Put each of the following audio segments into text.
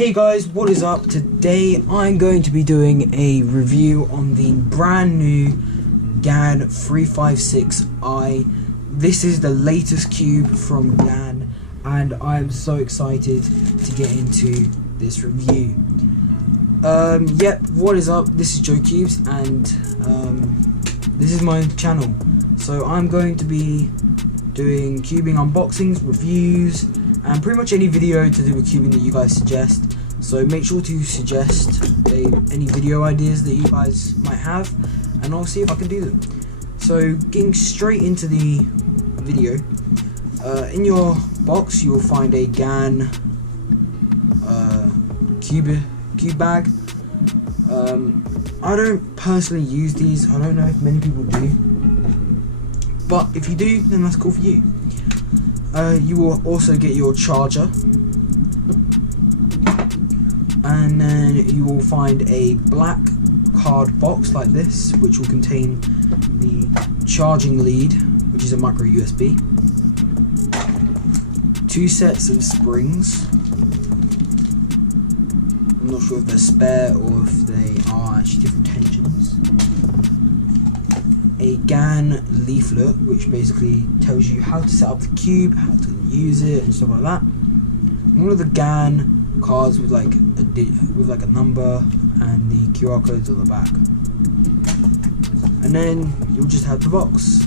Hey guys, what is up? Today I'm going to be doing a review on the brand new GAN 356i. This is the latest cube from GAN and I'm so excited to get into this review. Yep, what is up? This is Joe Cubes and this is my channel. So I'm going to be doing cubing unboxings, reviews, and pretty much any video to do with cubing that you guys suggest. So make sure to suggest any video ideas that you guys might have, and I'll see if I can do them. So getting straight into the video, in your box you will find a GAN cube bag. I don't personally use these. I don't know if many people do, but if you do, then that's cool for you. You will also get your charger, and then you will find a black card box like this, which will contain the charging lead, which is a micro USB, 2 sets of springs. I'm not sure if they're spare or if they are actually different tensions. A GAN leaflet, which basically tells you how to set up the cube, how to use it, and stuff like that. And one of the GAN cards with like a number and the QR codes on the back. And then you'll just have the box.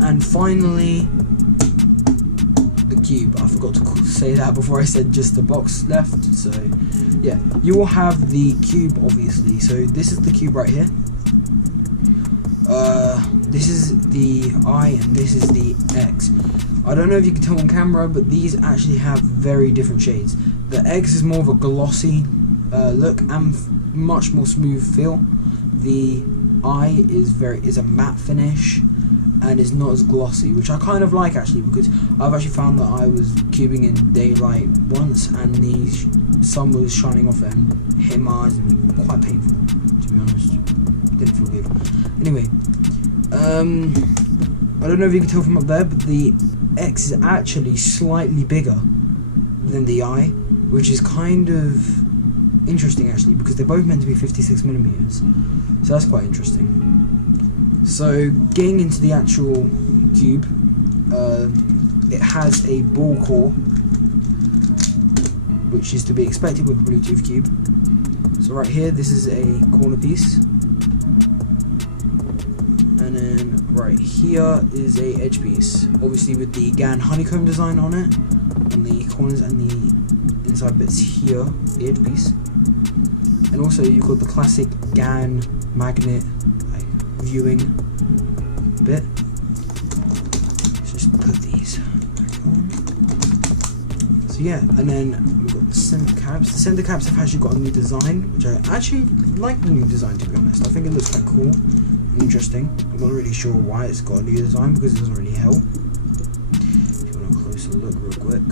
And finally, the cube. I forgot to say that before I said just the box left. So yeah, you will have the cube obviously. So this is the cube right here. This is the I and this is the X. I don't know if you can tell on camera, but these actually have very different shades. The X is more of a glossy look and much more smooth feel. The I is a matte finish and is not as glossy, which I kind of like actually, because I've actually found that I was cubing in daylight once and the sun was shining off it and hit my eyes and it was quite painful, to be honest. Didn't feel good. Anyway, I don't know if you can tell from up there, but the X is actually slightly bigger than the I, which is kind of interesting actually, because they're both meant to be 56mm, so that's quite interesting. So getting into the actual cube, it has a ball core, which is to be expected with a Bluetooth cube. So right here, this is a corner piece, and then right here is a edge piece, obviously with the GAN honeycomb design on it, on the corners and the inside bits here, the edge piece. And also you've got the classic GAN magnet viewing bit. Let's just put these back on. So yeah, and then we've got the center caps. The center caps have actually got a new design, which I actually like the new design, to be honest. I think it looks quite cool and interesting. I'm not really sure why it's got a new design, because it doesn't really help. If you want a closer look real quick.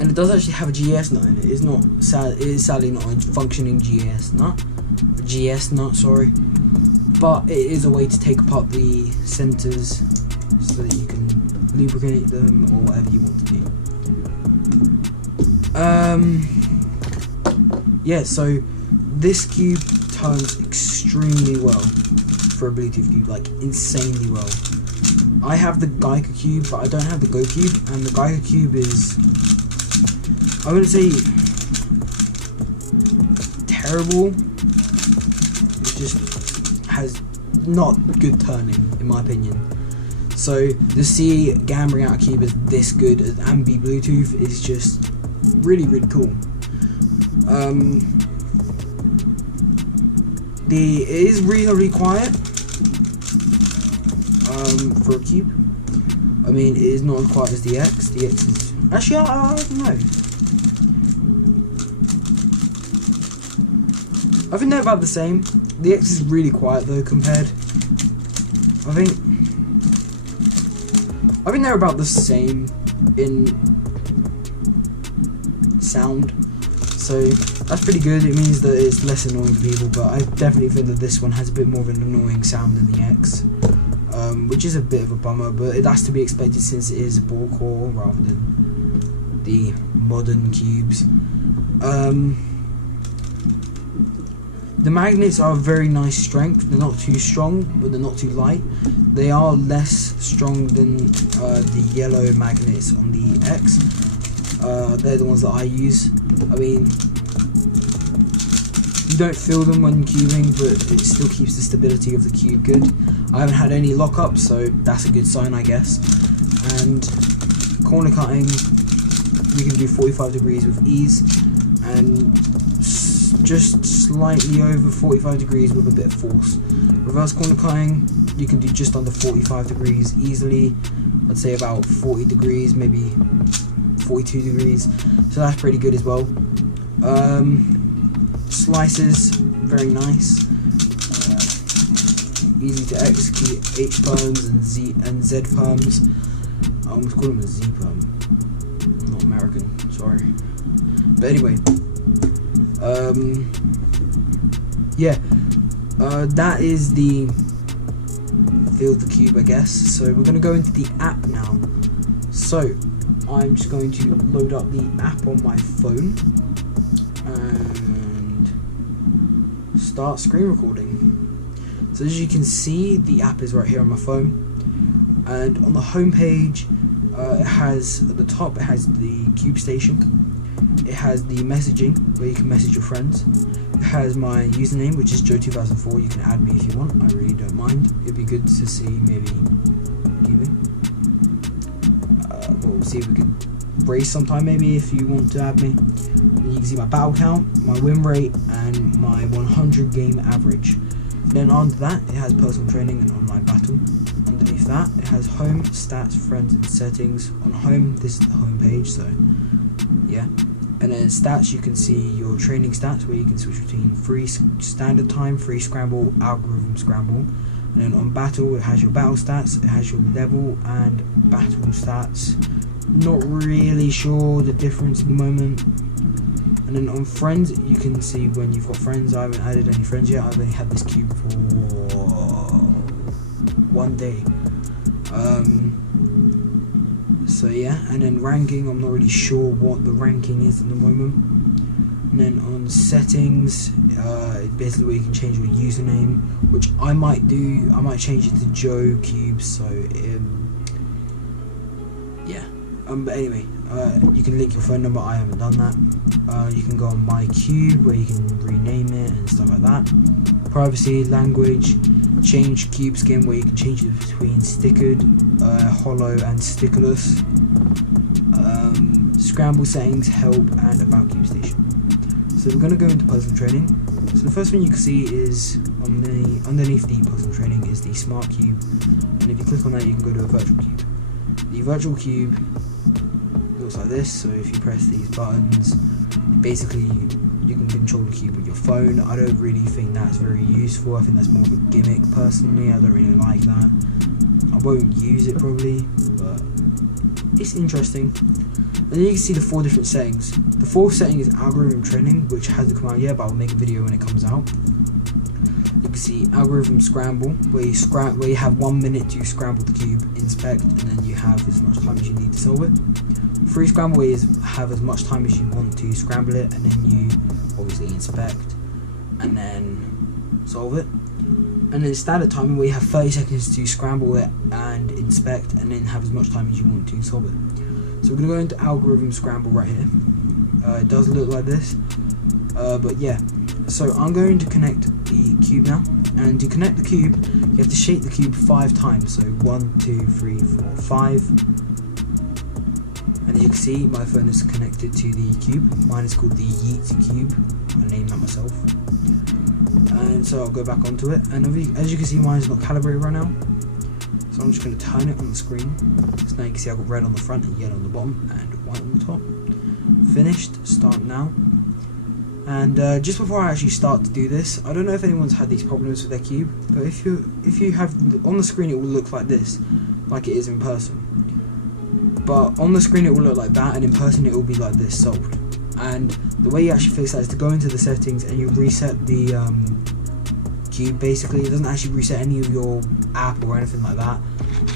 And it does actually have a GS nut in it. It is sadly not a functioning GS nut, sorry. But it is a way to take apart the centers so that you can lubricate them or whatever you want to do. Yeah, so this cube turns extremely well for a Bluetooth cube, like insanely well. I have the Geica cube, but I don't have the Go cube, and the Geica cube is, I wouldn't say terrible, it just has not good turning in my opinion. So to see GAN bring out a cube as this good and be Bluetooth is just really, really cool. It is reasonably quiet for a cube. I mean, it is not as quiet as the X. The X is actually, I don't know. I think they're about the same. The X is really quiet though compared. I think they're about the same in sound. So that's pretty good. It means that it's less annoying for people, but I definitely think that this one has a bit more of an annoying sound than the X. which is a bit of a bummer, but that's to be expected since it is ball core rather than the modern cubes. The magnets are very nice strength. They're not too strong, but they're not too light. They are less strong than the yellow magnets on the X. They're the ones that I use. I mean, you don't feel them when cubing, but it still keeps the stability of the cube good. I haven't had any lockup, so that's a good sign, I guess. And corner cutting, you can do 45 degrees with ease, and just slightly over 45 degrees with a bit of force. Reverse corner cutting, you can do just under 45 degrees easily. I'd say about 40 degrees, maybe 42 degrees, so that's pretty good as well. Slices, very nice, easy to execute. H perms and Z perms. I almost call them a Z perm. I'm not American, sorry. But anyway, that is the feel of the cube, I guess. So we're going to go into the app now. So I'm just going to load up the app on my phone and start screen recording. So as you can see, the app is right here on my phone, and on the home page it has, at the top, it has the cube station. It has the messaging, where you can message your friends. It has my username, which is Joe2004. You can add me if you want, I really don't mind. It'd be good to see maybe cubing. We'll see if we could race sometime maybe if you want to add me. And you can see my battle count, my win rate, and my 100 game average. Then under that, it has personal training and online battle. Underneath that, it has home, stats, friends, and settings. On home, this is the home page, so yeah. And then stats, you can see your training stats, where you can switch between free standard time, free scramble, algorithm scramble. And then on battle, it has your battle stats, it has your level and battle stats. Not really sure the difference at the moment. And then on friends, you can see when you've got friends. I haven't added any friends yet. I've only had this cube for 1 day. So yeah, and then ranking, I'm not really sure what the ranking is at the moment. And then on settings, basically where you can change your username, which I might do. I might change it to Joe Cubes. So yeah. But anyway, you can link your phone number. I haven't done that. You can go on My Cube, where you can rename it and stuff like that. Privacy, language, change cube skin, where you can change it between stickered, hollow, and stickerless. Scramble settings, help, and about cube station. So we're going to go into personal training. So the first thing you can see is underneath the personal training is the smart cube, and if you click on that, you can go to a virtual cube. The virtual cube looks like this. So if you press these buttons, basically you can control the cube with your phone. I don't really think that's very useful. I think that's more of a gimmick personally. I don't really like that. I won't use it probably, but it's interesting. And then you can see the 4 different settings. The 4th setting is algorithm training, which hasn't come out yet, but I'll make a video when it comes out. You can see algorithm scramble, where you have 1 minute to scramble the cube, inspect, and then you have as much time as you need to solve it. Free scramble is have as much time as you want to scramble it, and then you obviously inspect and then solve it. And then standard timing, where you have 30 seconds to scramble it and inspect, and then have as much time as you want to solve it. So we're going to go into algorithm scramble right here. It does look like this, but yeah. So I'm going to connect the cube now, and to connect the cube, you have to shake the cube 5 times. So 1, 2, 3, 4, 5. And you can see my phone is connected to the cube. Mine is called the Yeet Cube. I named that myself. And so I'll go back onto it, and as you can see, mine is not calibrated right now. So I'm just going to turn it on the screen. So now you can see I've got red on the front and yellow on the bottom and white on the top. Finished. Start now. And just before I actually start to do this, I don't know if anyone's had these problems with their cube, but if you have on the screen, it will look like this, like it is in person. But on the screen it will look like that, and in person it will be like this, solved. And the way you actually fix that is to go into the settings and you reset the cube. Basically, it doesn't actually reset any of your app or anything like that.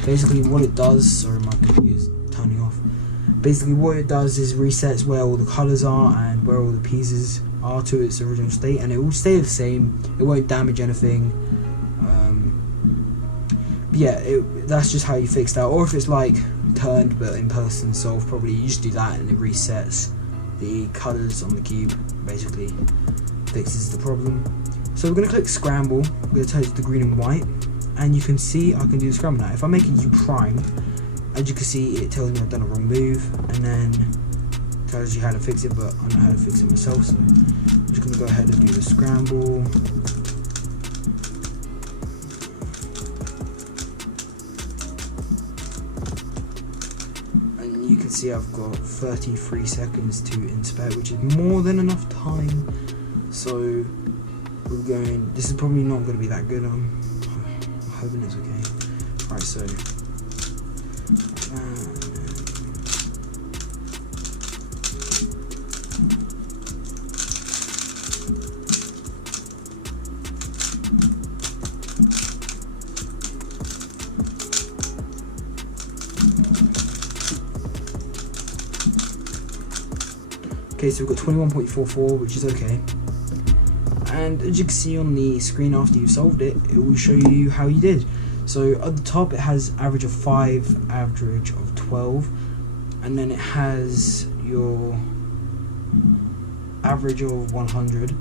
Basically what it does, sorry my computer's turning off. Basically what it does is resets where all the colours are and where all the pieces are to its original state, and it will stay the same. It won't damage anything. Yeah, that's just how you fix that. Or if it's like turned but in person solved, probably you just do that and it resets the colours on the cube, basically fixes the problem. So we're going to click scramble, we're going to turn it to green and white, and you can see I can do the scramble now. If I make it U prime, as you can see it tells me I've done a wrong move, and then tells you how to fix it, but I know how to fix it myself, so I'm just going to go ahead and do the scramble. And you can see I've got 33 seconds to inspect, which is more than enough time. So we're going, this is probably not going to be that good. I'm hoping it's okay. Right, so okay, so we've got 21.44, which is okay. And as you can see on the screen after you've solved it, it will show you how you did. So at the top it has average of 5, average of 12, and then it has your average of 100,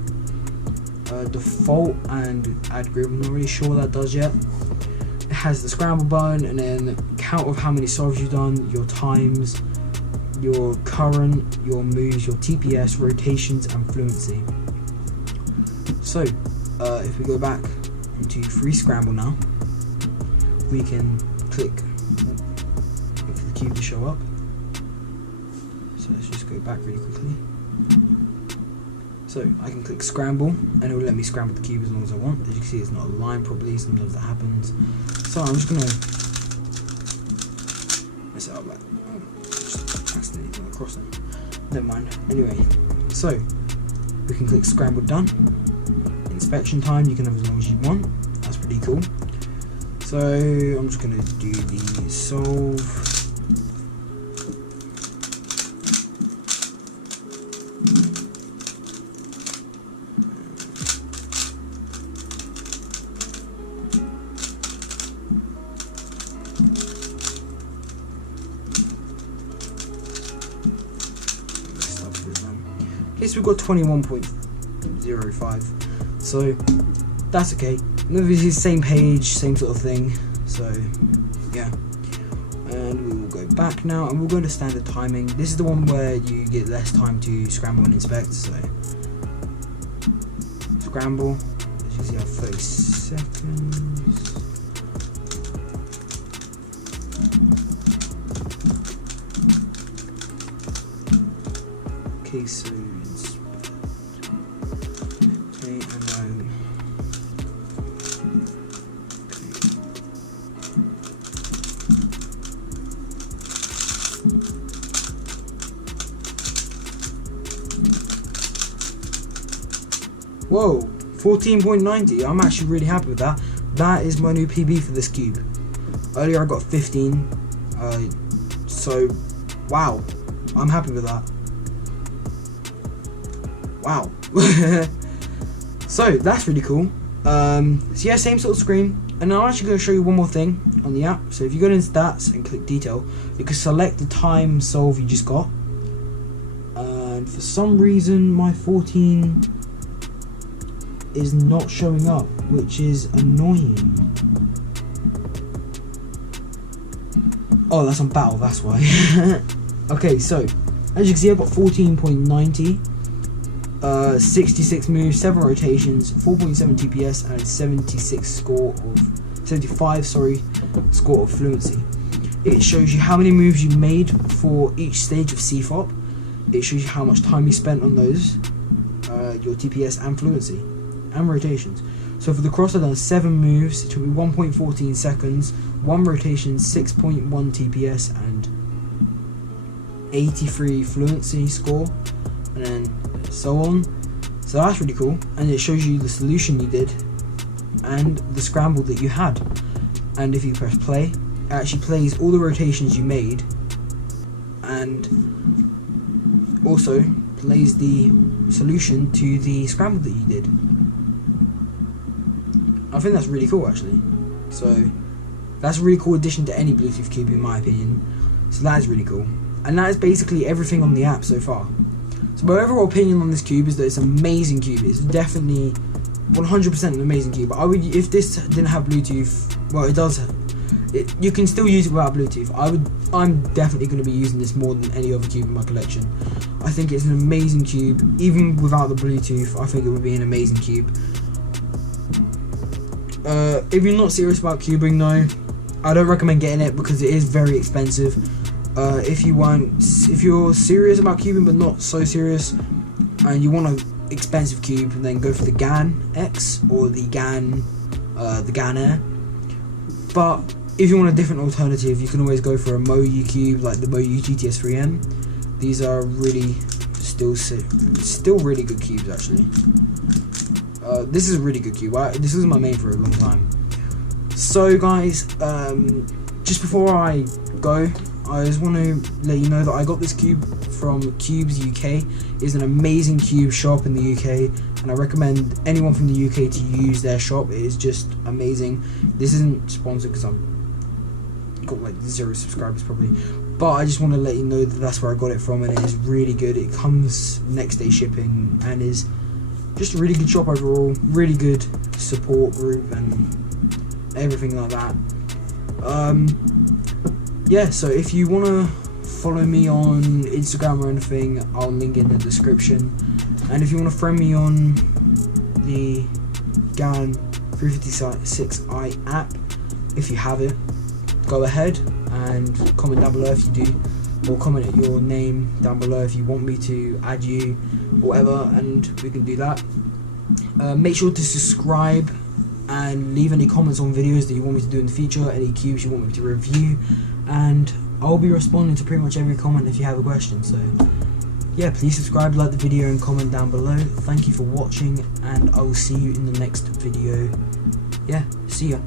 default and add group. I'm not really sure what that does yet. It has the scramble button, and then count of how many solves you've done, your times, your current, your moves, your TPS, rotations, and fluency. So if we go back into free scramble now, we can click wait for the cube to show up. So let's just go back really quickly. So I can click scramble and it will let me scramble the cube as long as I want. As you can see, it's not aligned properly, sometimes that happens. So I'm just gonna mess it up like just accidentally went across it. Never mind. Anyway, so we can click scramble done. Inspection time you can have as long as you want. That's pretty cool. So I'm just gonna do the solve. Okay, so we've got 21.05. So that's okay. Obviously same page, same sort of thing. So yeah. And we will go back now and we'll go to standard timing. This is the one where you get less time to scramble and inspect. So scramble, as you can see I have 30 seconds. Okay, so whoa, 14.90. I'm actually really happy with that. That is my new PB for this cube. Earlier I got 15. So wow, I'm happy with that. Wow. So that's really cool. So yeah, same sort of screen. And I'm actually going to show you one more thing on the app. So if you go into stats and click detail, you can select the time solve you just got. And for some reason my 14 is not showing up, which is annoying. Oh, that's on battle, that's why. Okay, so as you can see I've got 14.90, 66 moves, 7 rotations, 4.7 TPS, and 75 score of fluency. It shows you how many moves you made for each stage of CFOP. It shows you how much time you spent on those, your TPS and fluency and rotations. So for the cross I've done 7 moves, it took me 1.14 seconds, 1 rotation, 6.1 TPS, and 83 fluency score, and then so on. So that's really cool, and it shows you the solution you did and the scramble that you had. and if you press play, it actually plays all the rotations you made, and also plays the solution to the scramble that you did. I think that's really cool actually. So that's a really cool addition to any Bluetooth cube in my opinion. So that is really cool. And that is basically everything on the app so far. So my overall opinion on this cube is that it's an amazing cube. It's definitely 100% an amazing cube. I would, if this didn't have Bluetooth, well, it does. You can still use it without Bluetooth. I'm definitely going to be using this more than any other cube in my collection. I think it's an amazing cube. Even without the Bluetooth, I think it would be an amazing cube. If you're not serious about cubing though, I don't recommend getting it because it is very expensive. If you're serious about cubing but not so serious, and you want an expensive cube, then go for the GAN X or the GAN Air. But if you want a different alternative, you can always go for a MoU cube like the MoU GTS3M. These are really still really good cubes actually. This is a really good cube. This was my main for a long time. So guys, just before I go, I just want to let you know that I got this cube from Cubes UK. It's an amazing cube shop in the UK, and I recommend anyone from the UK to use their shop. It is just amazing. This isn't sponsored because I'm got like 0 subscribers probably, but I just want to let you know that that's where I got it from, and it is really good. It comes next day shipping and is just a really good shop overall, really good support group and everything like that. Yeah, so if you want to follow me on Instagram or anything, I'll link in the description. And if you want to friend me on the GAN 356i app, if you have it, go ahead and comment down below if you do, or comment your name down below if you want me to add you or whatever, and we can do that. Make sure to subscribe and leave any comments on videos that you want me to do in the future, any cubes you want me to review, and I'll be responding to pretty much every comment if you have a question. So yeah, please subscribe, like the video and comment down below. Thank you for watching, and I will see you in the next video. Yeah, see ya.